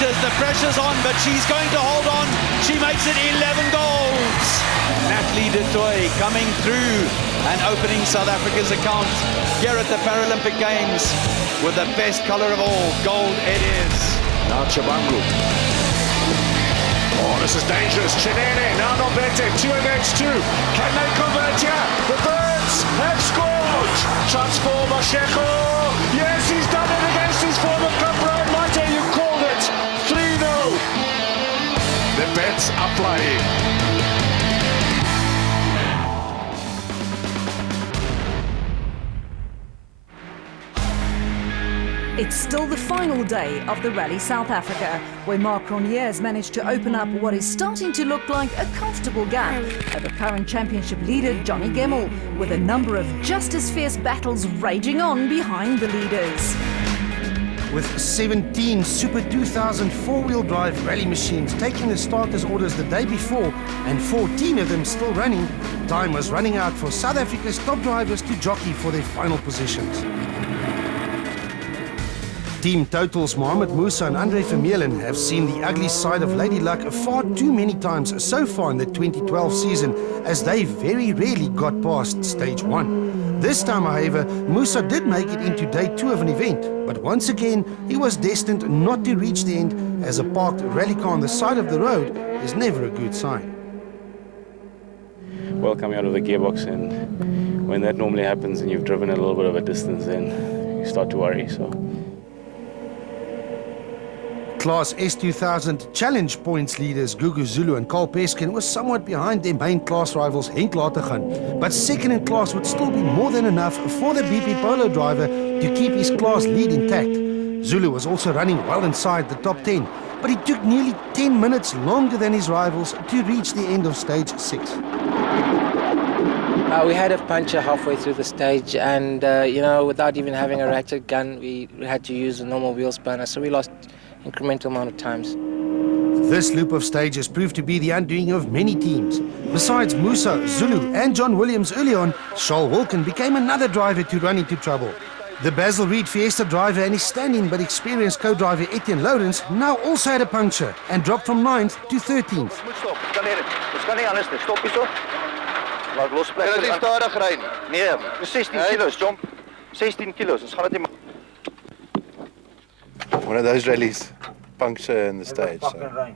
meters. The pressure's on, but she's going to hold on. She makes it 11 golds. Natalie du Toit coming through and opening South Africa's account here at the Paralympic Games with the best color of all, gold it is. Now Chabangu. Oh, this is dangerous. Chinene, now Nobete, 2 against 2. Can they convert here? The Birds have scored. Chance for Masheko. Yes, he's done it against his former club, Brian Mate. You called it. 3-0. The bets are playing. It's still the final day of the Rally South Africa, where Marc Cronje managed to open up what is starting to look like a comfortable gap over current championship leader Johnny Gemmell, with a number of just as fierce battles raging on behind the leaders. With 17 Super 2000 four-wheel drive rally machines taking the starters' orders the day before and 14 of them still running, time was running out for South Africa's top drivers to jockey for their final positions. Team Total's Mohamed Musa and Andre Vermeulen have seen the ugly side of Lady Luck far too many times so far in the 2012 season, as they very rarely got past stage 1. This time, however, Musa did make it into day 2 of an event, but once again he was destined not to reach the end, as a parked rally car on the side of the road is never a good sign. Well, coming out of the gearbox, and when that normally happens and you've driven a little bit of a distance, then you start to worry. So. Class S2000 Challenge points leaders Gugu Zulu and Carl Peskin were somewhat behind their main class rivals Henk Lategan, but second in class would still be more than enough for the BP Polo driver to keep his class lead intact. Zulu was also running well inside the top 10, but it took nearly 10 minutes longer than his rivals to reach the end of stage 6. We had a puncher halfway through the stage, and you know, without even having a ratchet gun, we had to use a normal wheel spinner, so we lost incremental amount of times. This loop of stages proved to be the undoing of many teams. Besides Musa, Zulu and John Williams early on, Charles Wilken became another driver to run into trouble. The Basil Reed Fiesta driver and his standing but experienced co-driver Etienne Lourens now also had a puncture and dropped from 9th to 13th. One of those rallies, puncture in the stage. So.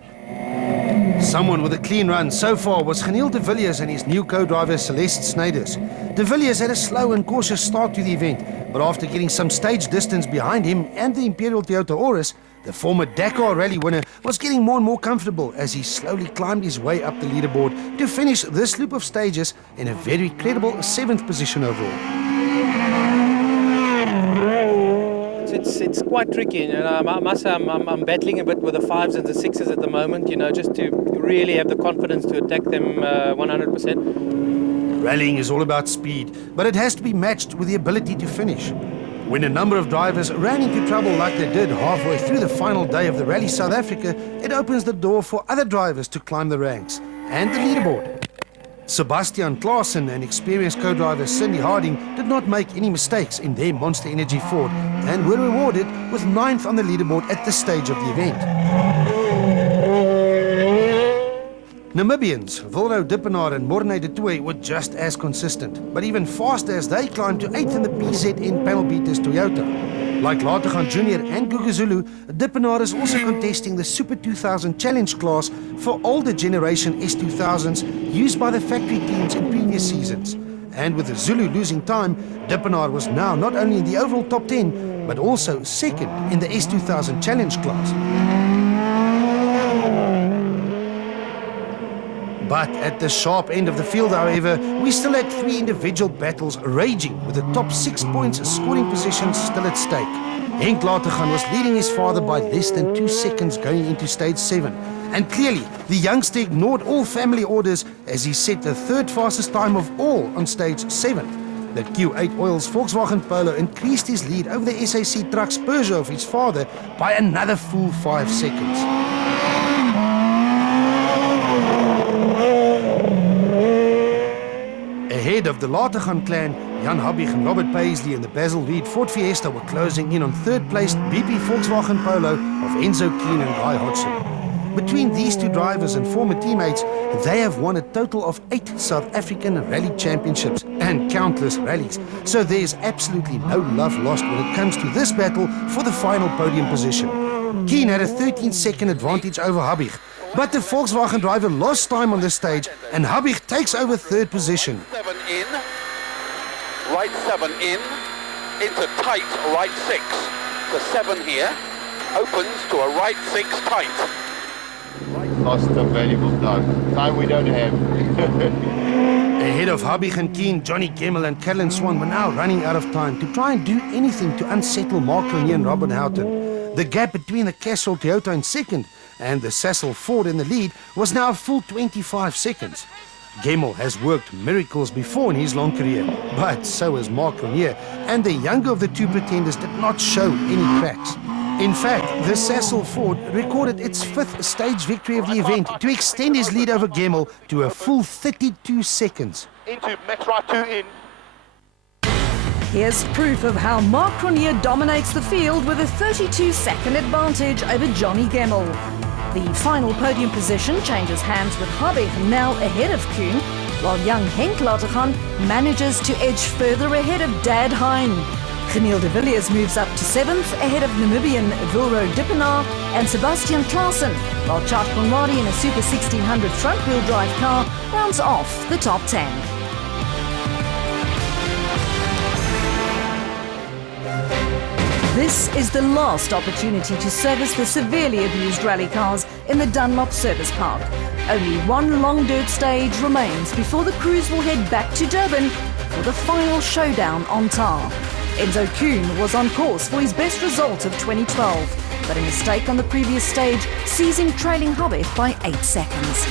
Someone with a clean run so far was Geniel de Villiers and his new co-driver Celeste Snyders. De Villiers had a slow and cautious start to the event, but after getting some stage distance behind him and the Imperial Toyota Auris, the former Dakar Rally winner was getting more and more comfortable as he slowly climbed his way up the leaderboard to finish this loop of stages in a very credible 7th position overall. It's quite tricky, you know. I must say I'm battling a bit with the 5s and the 6s at the moment, you know, just to really have the confidence to attack them 100%. Rallying is all about speed, but it has to be matched with the ability to finish. When a number of drivers ran into trouble like they did halfway through the final day of the Rally South Africa, it opens the door for other drivers to climb the ranks and the leaderboard. Sebastian Klaassen and experienced co-driver Cindy Harding did not make any mistakes in their Monster Energy Ford and were rewarded with 9th on the leaderboard at this stage of the event. Namibians Wilro Dippenaar and Morne de Toey were just as consistent, but even faster as they climbed to 8th in the PZN panel beaters Toyota. Like Lategan Jr. and Gugu Zulu, Dippenaar is also contesting the Super 2000 Challenge class for older generation S2000s used by the factory teams in previous seasons. And with the Zulu losing time, Dippenaar was now not only in the overall top 10, but also second in the S2000 Challenge class. But at the sharp end of the field, however, we still had 3 individual battles raging with the top 6 points scoring positions still at stake. Henk Lategan was leading his father by less than 2 seconds going into stage 7. And clearly, the youngster ignored all family orders as he set the 3rd fastest time of all on stage 7. The Q8 Oils Volkswagen Polo increased his lead over the SAC Trucks Peugeot of his father by another full 5 seconds. Ahead of the Lategan clan, Jan Habig and Robert Paisley in the Basil Reed Ford Fiesta were closing in on third-placed BP Volkswagen Polo of Enzo Keane and Guy Hodgson. Between these two drivers and former teammates, they have won a total of 8 South African rally championships and countless rallies. So there's absolutely no love lost when it comes to this battle for the final podium position. Keane had a 13-second advantage over Habig, but the Volkswagen driver lost time on the stage and Habig takes over third position. 7 in, right 7 in, into tight right 6. The 7 here opens to a right 6 tight. Lost a valuable time we don't have. Ahead of Habig and Keane, Johnny Gemmell and Callan Swan were now running out of time to try and do anything to unsettle Mark Lanier and Robin Houghton. The gap between the Castrol Toyota in second and the Sasol Ford in the lead was now a full 25 seconds. Gemmell has worked miracles before in his long career, but so has Mark Lanier, and the younger of the two pretenders did not show any cracks. In fact, the Sasol Ford recorded its 5th stage victory of the event to extend his lead over Gemmell to a full 32 seconds. Into max right 2 in. Here's proof of how Mark Lanier dominates the field with a 32-second advantage over Johnny Gemmell. The final podium position changes hands with Habig now ahead of Kuhn, while young Henk Lategan manages to edge further ahead of Dad Hein. Geniel de Villiers moves up to 7th ahead of Namibian Vilro Dippenaar and Sebastian Klaassen, while Chart Conradi in a Super 1600 front-wheel drive car rounds off the top 10. This is the last opportunity to service the severely abused rally cars in the Dunlop Service Park. Only one long dirt stage remains before the crews will head back to Durban for the final showdown on tar. Enzo Kuhn was on course for his best result of 2012, but a mistake on the previous stage sees him trailing Habig by 8 seconds.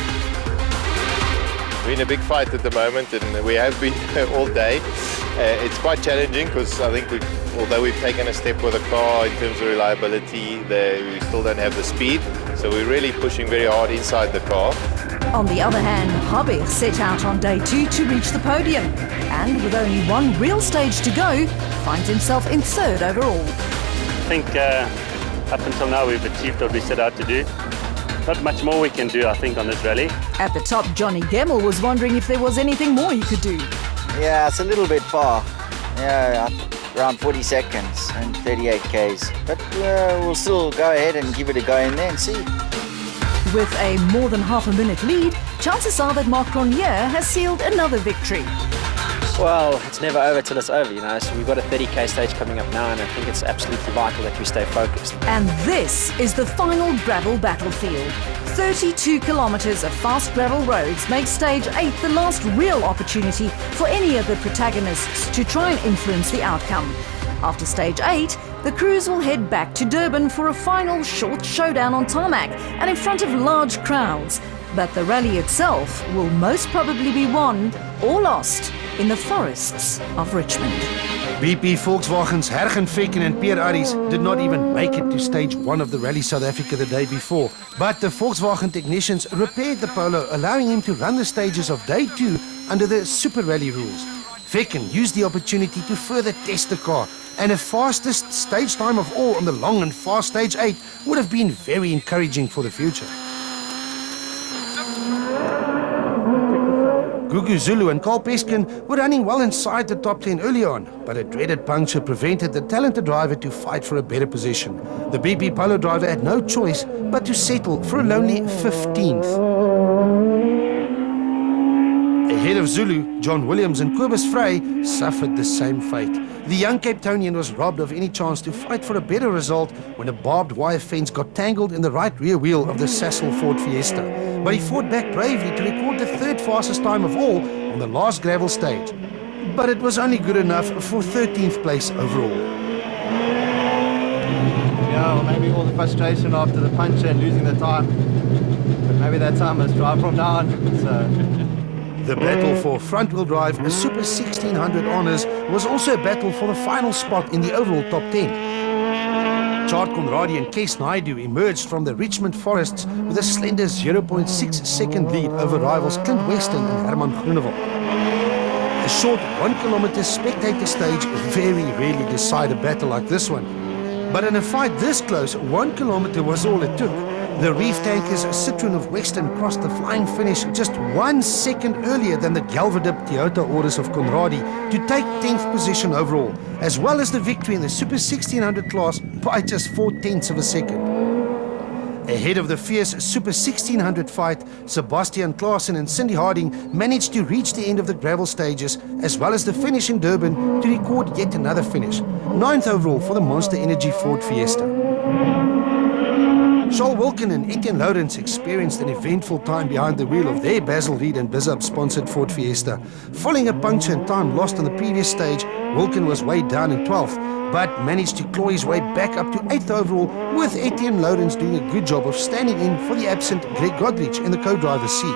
We're in a big fight at the moment, and we have been all day. It's quite challenging because I think although we've taken a step with the car in terms of reliability, we still don't have the speed. So we're really pushing very hard inside the car. On the other hand, Habig set out on day 2 to reach the podium, and with only one real stage to go, finds himself in 3rd overall. I think up until now we've achieved what we set out to do. Not much more we can do, I think, on this rally. At the top, Johnny Gemmell was wondering if there was anything more he could do. Yeah, it's a little bit far. Yeah, around 40 seconds and 38 Ks. But we'll still go ahead and give it a go in there and see. With a more than half a minute lead, chances are that Mark Lanier has sealed another victory. Well, it's never over till it's over, you know, so we've got a 30k stage coming up now, and I think it's absolutely vital that we stay focused. And this is the final gravel battlefield. 32 kilometers of fast gravel roads make stage 8 the last real opportunity for any of the protagonists to try and influence the outcome. After stage 8, the crews will head back to Durban for a final short showdown on tarmac and in front of large crowds. But the rally itself will most probably be won or lost in the forests of Richmond. BP Volkswagen's Hergen Fecken and Pierre Aries did not even make it to stage 1 of the Rally South Africa the day before. But the Volkswagen technicians repaired the Polo, allowing him to run the stages of day 2 under the Super Rally rules. Fecken used the opportunity to further test the car, and a fastest stage time of all on the long and fast stage 8 would have been very encouraging for the future. Gugu Zulu and Carl Peskin were running well inside the top 10 early on, but a dreaded puncture prevented the talented driver to fight for a better position. The BP Polo driver had no choice but to settle for a lonely 15th. Ahead of Zulu, John Williams and Cobus Frey suffered the same fate. The young Cape Townian was robbed of any chance to fight for a better result when a barbed wire fence got tangled in the right rear wheel of the Sasol Ford Fiesta. But he fought back bravely to record the 3rd fastest time of all on the last gravel stage. But it was only good enough for 13th place overall. Yeah, well, maybe all the frustration after the puncture and losing the time. But maybe that time must drive from now on. So. The battle for front-wheel drive, a Super 1600 honours, was also a battle for the final spot in the overall top 10. Chart Conradi and Kees Naidu emerged from the Richmond forests with a slender 0.6 second lead over rivals Clint Weston and Herman Groenewald. A short 1 kilometer spectator stage very rarely decide a battle like this one. But in a fight this close, 1 kilometer was all it took. The Reef Tankers Citroen of Western crossed the flying finish just 1 second earlier than the Galverdip Toyota Orders of Conradi to take 10th position overall, as well as the victory in the Super 1600 class by just 4/10 of a second. Ahead of the fierce Super 1600 fight, Sebastian Klaasen and Cindy Harding managed to reach the end of the gravel stages, as well as the finish in Durban to record yet another finish, 9th overall for the Monster Energy Ford Fiesta. Charles Wilken and Etienne Lourens experienced an eventful time behind the wheel of their Basil Reed and Bizub-sponsored Ford Fiesta. Following a puncture and time lost on the previous stage, Wilken was weighed down in 12th, but managed to claw his way back up to 8th overall, with Etienne Lourens doing a good job of standing in for the absent Greg Godrich in the co-driver's seat.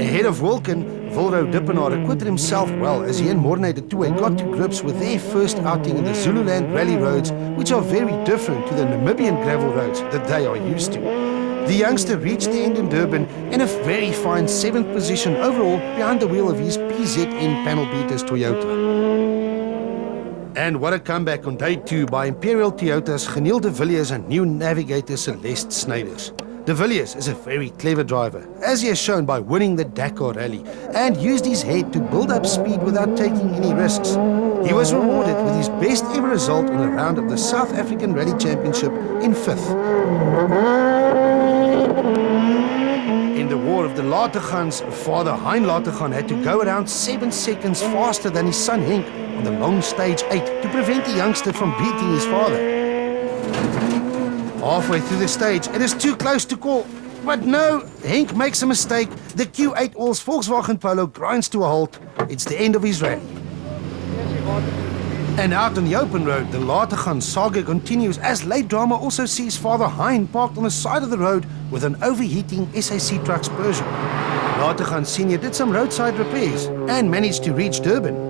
Ahead of Wilken, Volro Dippenaar acquitted himself well as he and Morne de Toey got to grips with their first outing in the Zululand rally roads, which are very different to the Namibian gravel roads that they are used to. The youngster reached the end in Durban in a very fine 7th position overall behind the wheel of his PZN panel beaters Toyota. And what a comeback on day 2 by Imperial Toyota's Geniel de Villiers and new navigator Celeste Snyders. De Villiers is a very clever driver, as he has shown by winning the Dakar Rally, and used his head to build up speed without taking any risks. He was rewarded with his best ever result in a round of the South African Rally Championship in 5th. In the war of the Lategans, father Hein Lategan had to go around 7 seconds faster than his son Henk on the long stage 8 to prevent the youngster from beating his father. Halfway through the stage, it is too close to call. But no, Henk makes a mistake. The Q8 All's Volkswagen Polo grinds to a halt. It's the end of his rally. And out on the open road, the Lategan saga continues as late drama also sees father Hein parked on the side of the road with an overheating SAC Trucks Peugeot. Lategan Sr. did some roadside repairs and managed to reach Durban.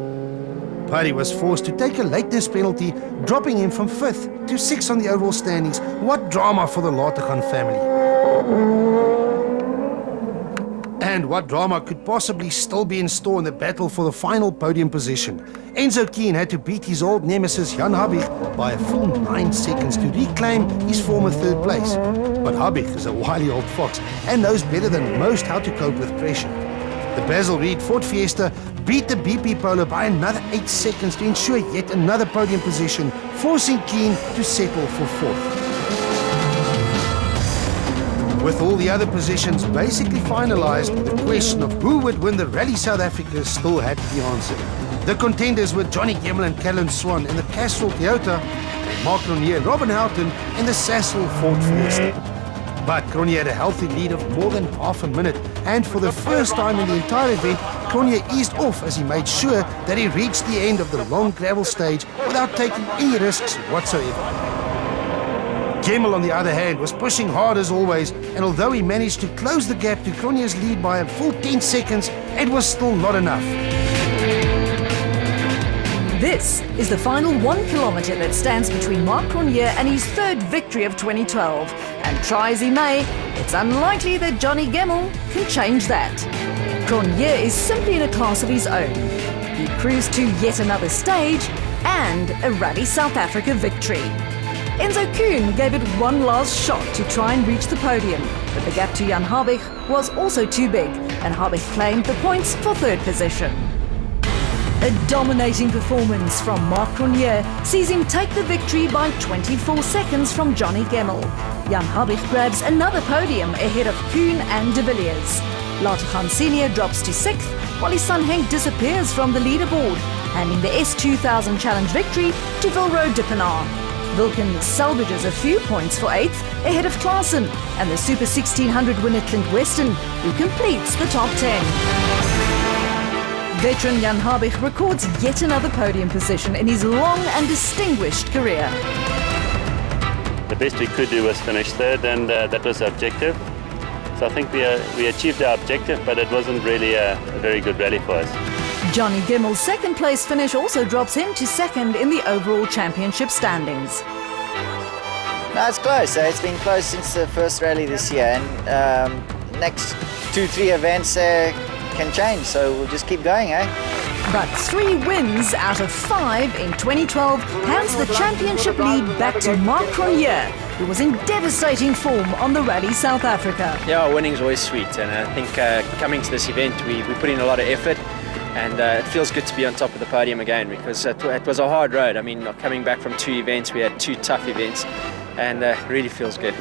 But he was forced to take a lateness penalty, dropping him from 5th to 6th on the overall standings. What drama for the Lategan family. And what drama could possibly still be in store in the battle for the final podium position. Enzo Keen had to beat his old nemesis Jan Habig by a full 9 seconds to reclaim his former 3rd place. But Habig is a wily old fox and knows better than most how to cope with pressure. The Basil Reed Ford Fiesta beat the BP Polo by another 8 seconds to ensure yet another podium position, forcing Keen to settle for 4th. With all the other positions basically finalized, the question of who would win the Rally South Africa still had to be answered. The contenders were Johnny Gemmel and Callan Swan in the Castrol Toyota, Mark Cronje and Robin Houghton in the Sasol Ford Fiesta. But Cronje had a healthy lead of more than half a minute, and for the first time in the entire event, Cronje eased off as he made sure that he reached the end of the long gravel stage without taking any risks whatsoever. Gemmel, on the other hand, was pushing hard as always, and although he managed to close the gap to Cronje's lead by a full 10 seconds, it was still not enough. This is the final 1 kilometre that stands between Mark Cronje and his 3rd victory of 2012. And try as he may, it's unlikely that Johnny Gemmel can change that. Cronje is simply in a class of his own. He cruised to yet another stage and a Rally South Africa victory. Enzo Kuhn gave it one last shot to try and reach the podium, but the gap to Jan Habig was also too big, and Habig claimed the points for 3rd position. A dominating performance from Mark Cronje sees him take the victory by 24 seconds from Johnny Gemmel. Jan Habig grabs another podium ahead of Kuhn and de Villiers. Lategan Sr. drops to 6th, while his son Henk disappears from the leaderboard, handing the S2000 Challenge victory to Volro Dippenaar. Wilken salvages a few points for 8th ahead of Klaasen, and the Super 1600 winner Clint Weston, who completes the top 10. Veteran Jan Habig records yet another podium position in his long and distinguished career. The best we could do was finish 3rd, and that was the objective. So I think we achieved our objective, but it wasn't really a very good rally for us. Johnny Gemmel's 2nd place finish also drops him to 2nd in the overall championship standings. No, it's close. It's been close since the first rally this year, and next 2-3 events can change. So we'll just keep going, eh? But 3 wins out of 5 in 2012 hands the championship lead back to Marc Cronje, who was in devastating form on the Rally South Africa. Yeah, winning's always sweet, and I think coming to this event, we put in a lot of effort, and it feels good to be on top of the podium again, because it was a hard road. I mean, coming back from 2 events, we had 2 tough events, and it really feels good.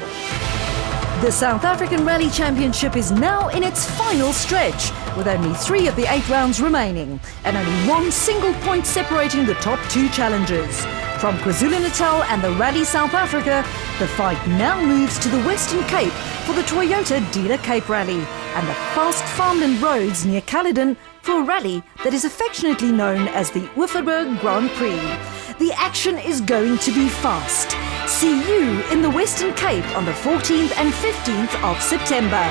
The South African Rally Championship is now in its final stretch, with only 3 of the 8 rounds remaining, and only 1 single point separating the top 2 challengers. From KwaZulu-Natal and the Rally South Africa, the fight now moves to the Western Cape for the Toyota Dealer Cape Rally and the fast farmland roads near Caledon for a rally that is affectionately known as the Oeverberg Grand Prix. The action is going to be fast. See you in the Western Cape on the 14th and 15th of September.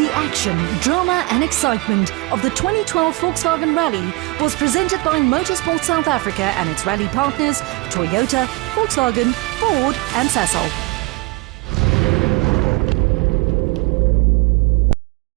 The action, drama and excitement of the 2012 Volkswagen Rally was presented by Motorsport South Africa and its rally partners Toyota, Volkswagen, Ford and Sasol.